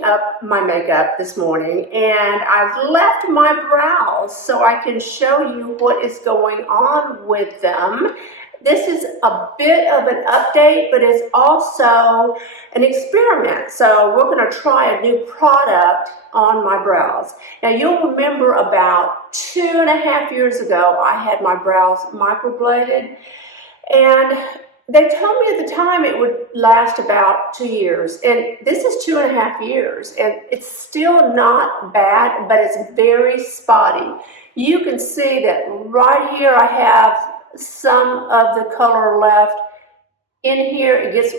finishing up my makeup this morning, and I've left my brows so I can show you what is going on with them. This is a bit of an update, but it's also an experiment. So we're going to try a new product on my brows. Now you'll remember about 2.5 years ago, I had my brows microbladed, and they told me at the time it would last about 2 years, and this is 2.5 years, and it's still not bad, but it's very spotty. You can see that right here I have some of the color left. In here it gets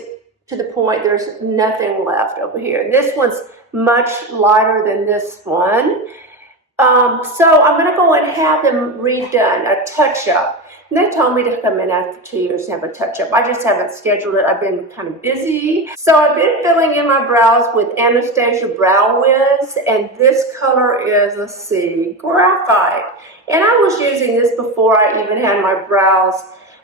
to the point there's nothing left over here. This one's much lighter than this one. So I'm going to go and have them redone, a touch-up. And they told me to come in after 2 years to have a touch-up. I just haven't scheduled it. I've been kind of busy. So I've been filling in my brows with Anastasia Brow Wiz, and this color is, let's see, graphite. And I was using this before I even had my brows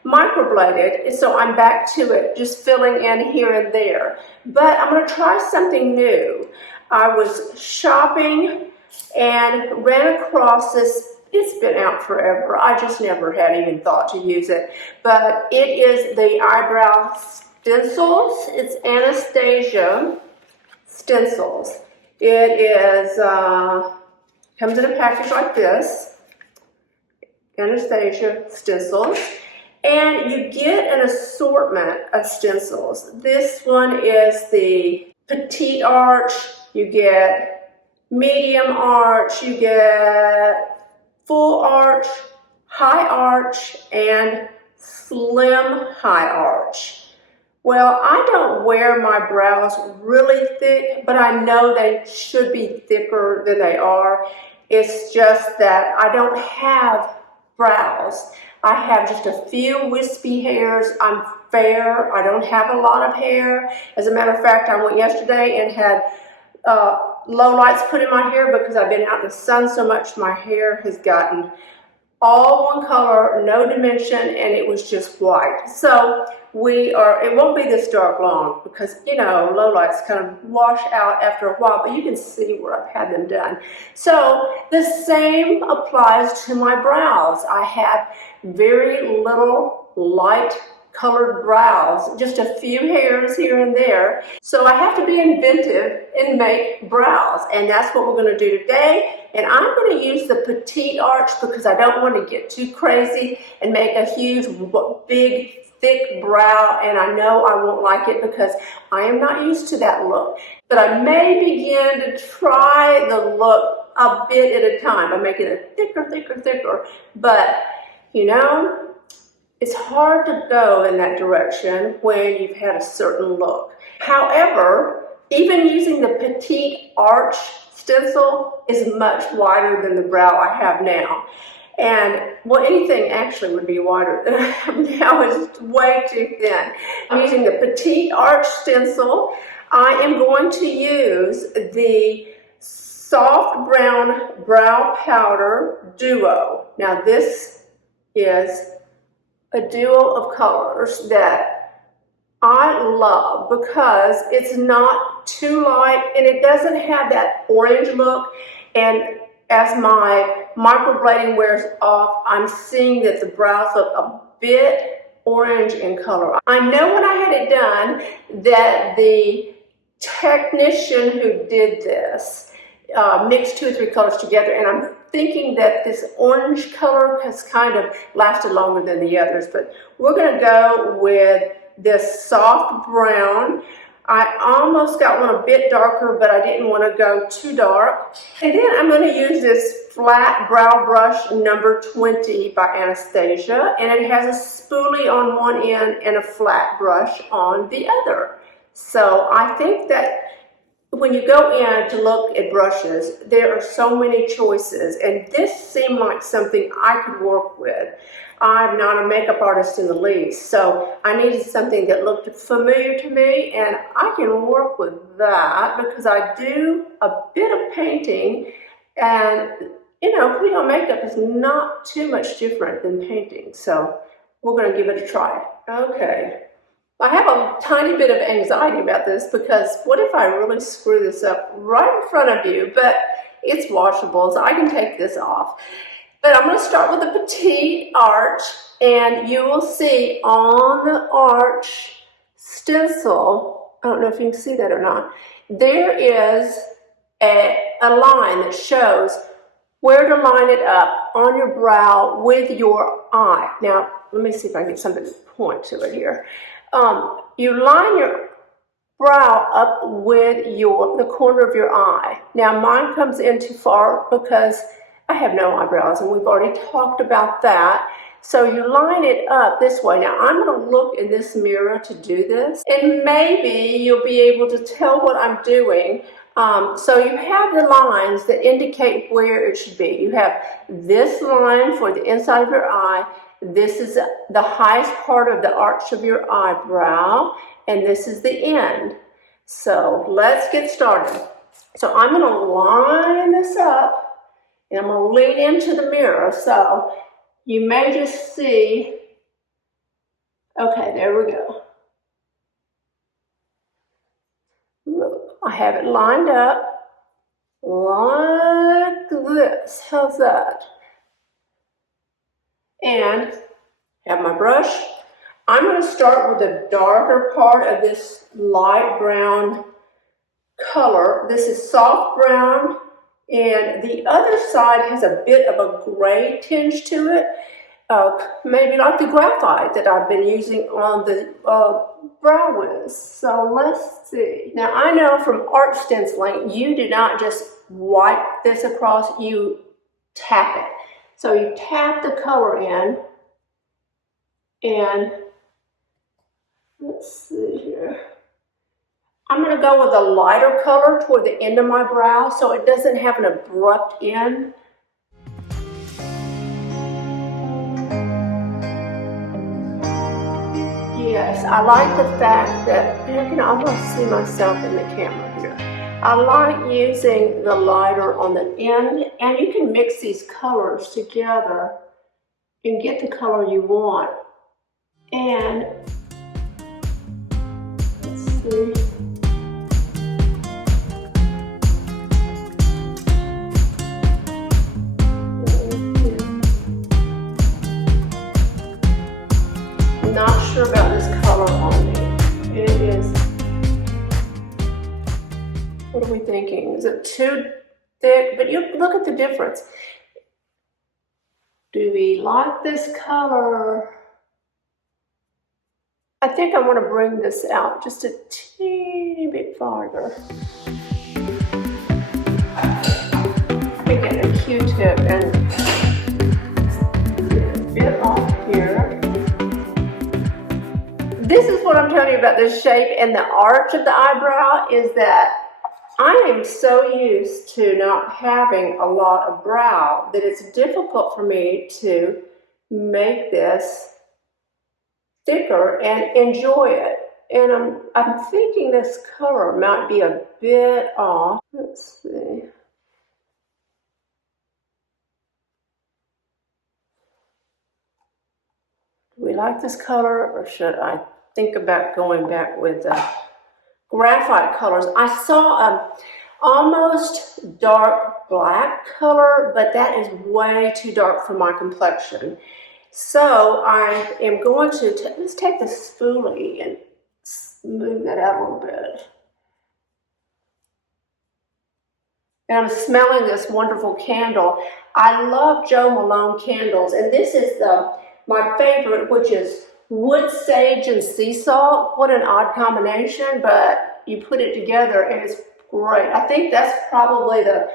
microbladed, so I'm back to it, just filling in here and there. But I'm going to try something new. I was shopping and ran across this. It's been out forever. I just never had even thought to use it. But it is the eyebrow stencils. It's Anastasia stencils. It is, comes in a package like this. Anastasia stencils. And you get an assortment of stencils. This one is the petite arch. You get medium arch. You get full arch, high arch, and slim high arch. Well, I don't wear my brows really thick, but I know they should be thicker than they are. It's just that I don't have brows. I have just a few wispy hairs. I'm fair. I don't have a lot of hair. As a matter of fact, I went yesterday and had low lights put in my hair because I've been out in the sun so much. My hair has gotten all one color, no dimension, and it was just white. So it won't be this dark long because, you know, low lights kind of wash out after a while, but you can see where I've had them done. So the same applies to my brows. I have very little light colored brows, just a few hairs here and there. So I have to be inventive and make brows, and that's what we're going to do today. And I'm going to use the petite arch because I don't want to get too crazy and make a huge, big, thick brow, and I know I won't like it because I am not used to that look. But I may begin to try the look a bit at a time. I'm making it thicker, but you know, it's hard to go in that direction when you've had a certain look. However, even using the petite arch stencil is much wider than the brow I have now. And, well, anything actually would be wider than I have now. It's way too thin. I'm using the petite arch stencil. I am going to use the soft brown brow powder duo. Now this is a duo of colors that I love because it's not too light and it doesn't have that orange look. And as my microblading wears off, I'm seeing that the brows look a bit orange in color. I know when I had it done that the technician who did this mixed 2 or 3 colors together, and I'm thinking that this orange color has kind of lasted longer than the others, but we're going to go with this soft brown. I almost got one a bit darker, but I didn't want to go too dark. And then I'm going to use this flat brow brush number 20 by Anastasia, and it has a spoolie on one end and a flat brush on the other. So I think that when you go in to look at brushes, there are so many choices, and this seemed like something I could work with. I'm not a makeup artist in the least, so I needed something that looked familiar to me, and I can work with that because I do a bit of painting, and you know, putting on makeup is not too much different than painting, so we're going to give it a try. Okay, I have a tiny bit of anxiety about this because what if I really screw this up right in front of you? But it's washable, so I can take this off. But I'm going to start with a petite arch, and you will see on the arch stencil, I don't know if you can see that or not, there is a line that shows where to line it up on your brow with your eye. Now, let me see if I can get something to point to it here. You line your brow up with the corner of your eye. Now, mine comes in too far because I have no eyebrows, and we've already talked about that. So you line it up this way. Now, I'm going to look in this mirror to do this, and maybe you'll be able to tell what I'm doing. So you have the lines that indicate where it should be. You have this line for the inside of your eye. This is the highest part of the arch of your eyebrow, and this is the end. So let's get started. So I'm going to line this up, and I'm going to lean into the mirror. So you may just see, okay, there we go. Look, I have it lined up like this. How's that? And have my brush. I'm going to start with the darker part of this light brown color. This is soft brown, and the other side has a bit of a gray tinge to it, maybe like the graphite that I've been using on the brow wiz. So let's see. Now, I know from art stenciling, you do not just wipe this across, you tap it. So you tap the color in, and let's see here. I'm going to go with a lighter color toward the end of my brow so it doesn't have an abrupt end. Yes, I like the fact that I can almost see myself in the camera here. I like using the lighter on the end, and you can mix these colors together and get the color you want. And let's see. I'm not sure about this color on me. It is. What are we thinking? Is it too thick? But you look at the difference. Do we like this color? I think I want to bring this out just a teeny bit farther. I get a Q-tip and get a bit off here. This is what I'm telling you about the shape and the arch of the eyebrow, is that I am so used to not having a lot of brow that it's difficult for me to make this thicker and enjoy it. And I'm thinking this color might be a bit off. Let's see. Do we like this color, or should I think about going back with graphite colors? I saw a almost dark black color, but that is way too dark for my complexion. So I am going to, let's take the spoolie and smooth that out a little bit. And I'm smelling this wonderful candle. I love Jo Malone candles, and this is my favorite, which is wood sage and sea salt. What an odd combination, but you put it together and it's great. I think that's probably the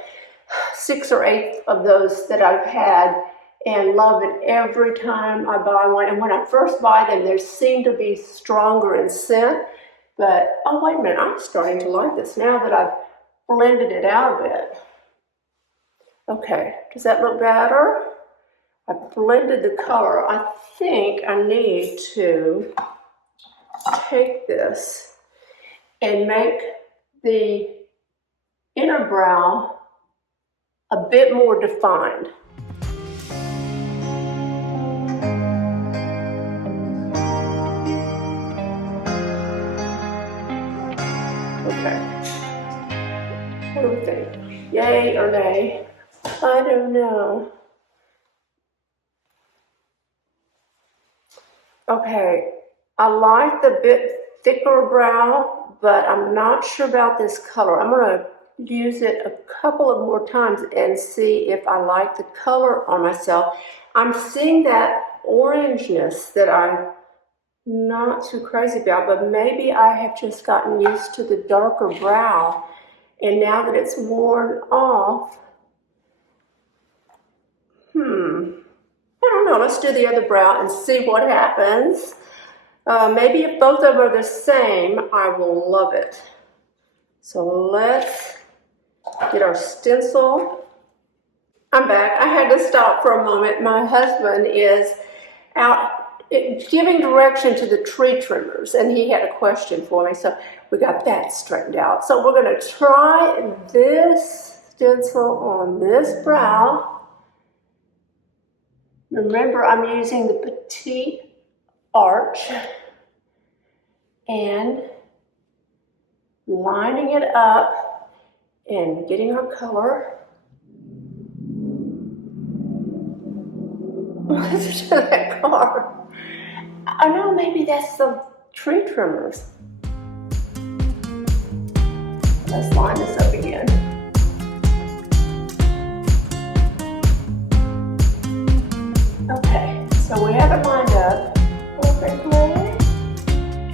6th or 8th of those that I've had, and love it every time I buy one. And when I first buy them, they seem to be stronger in scent. But, oh, wait a minute, I'm starting to like this now that I've blended it out a bit. Okay, does that look better? I blended the color. I think I need to take this and make the inner brow a bit more defined. What do we think? Yay or nay? I don't know. Okay, I like the bit thicker brow, but I'm not sure about this color. I'm gonna use it a couple of more times and see if I like the color on myself. I'm seeing that orangeness that I'm not too crazy about, but maybe I have just gotten used to the darker brow, and now that it's worn off, I don't know, let's do the other brow and see what happens. Maybe if both of them are the same, I will love it. So let's get our stencil. I'm back. I had to stop for a moment. My husband is out giving direction to the tree trimmers, and he had a question for me, so we got that straightened out. So we're going to try this stencil on this brow. Remember, I'm using the petite arch and lining it up and getting our color. Listen to that car. I know, maybe that's the tree trimmers. Let's line this up again. Okay, so we have it lined up perfectly.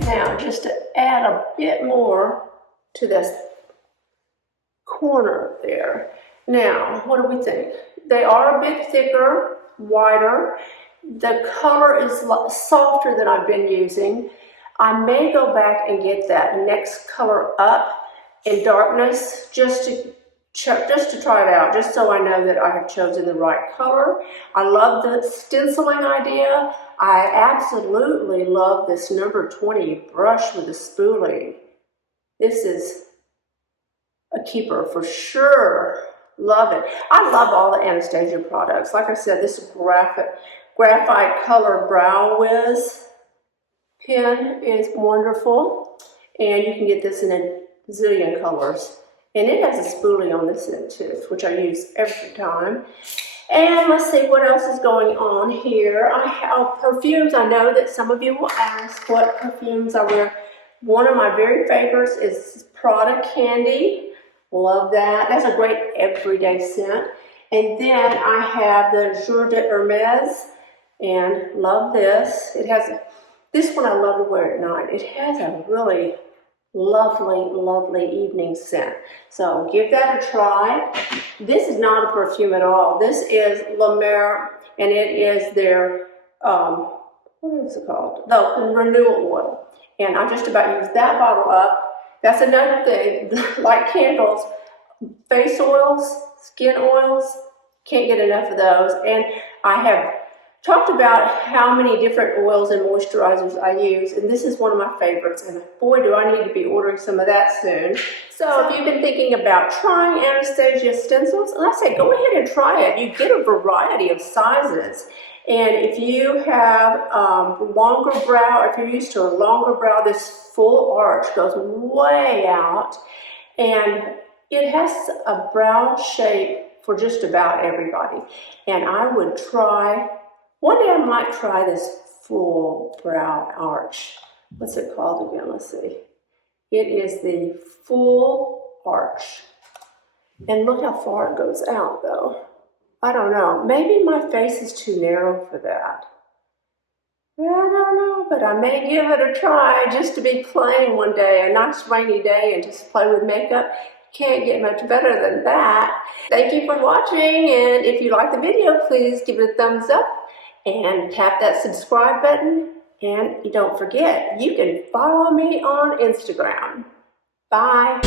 Now, just to add a bit more to this corner there. Now, what do we think? They are a bit thicker, wider. The color is softer than I've been using. I may go back and get that next color up in darkness just to try it out, just so I know that I have chosen the right color. I love the stenciling idea. I absolutely love this number 20 brush with the spoolie. This is a keeper for sure. Love it. I love all the Anastasia products. Like I said, this graphite color Brow Wiz pen is wonderful, and you can get this in a zillion colors. And it has a spoolie on this end too, which I use every time. And let's see what else is going on here. I have perfumes. I know that some of you will ask what perfumes I wear. One of my very favorites is Prada Candy. Love that. That's a great everyday scent. And then I have the Jour de Hermes, and love this. It has, this one I love to wear at night. It has a really lovely evening scent. So give that a try. This is not a perfume at all. This is La Mer, and it is their, what is it called? The renewal oil. And I just about used that bottle up. That's another thing, like candles, face oils, skin oils, can't get enough of those. And I have talked about how many different oils and moisturizers I use, and this is one of my favorites, and boy do I need to be ordering some of that soon. So if you've been thinking about trying Anastasia stencils, and I say go ahead and try it. You get a variety of sizes, and if you have longer brow, if you're used to a longer brow, this full arch goes way out, and it has a brow shape for just about everybody. And I would try, one day I might try this full brow arch. What's it called again? Let's see. It is the full arch. And look how far it goes out though. I don't know. Maybe my face is too narrow for that. I don't know, but I may give it a try just to be playing one day, a nice rainy day, and just play with makeup. Can't get much better than that. Thank you for watching, and if you like the video, please give it a thumbs up and tap that subscribe button. And don't forget, you can follow me on Instagram. Bye.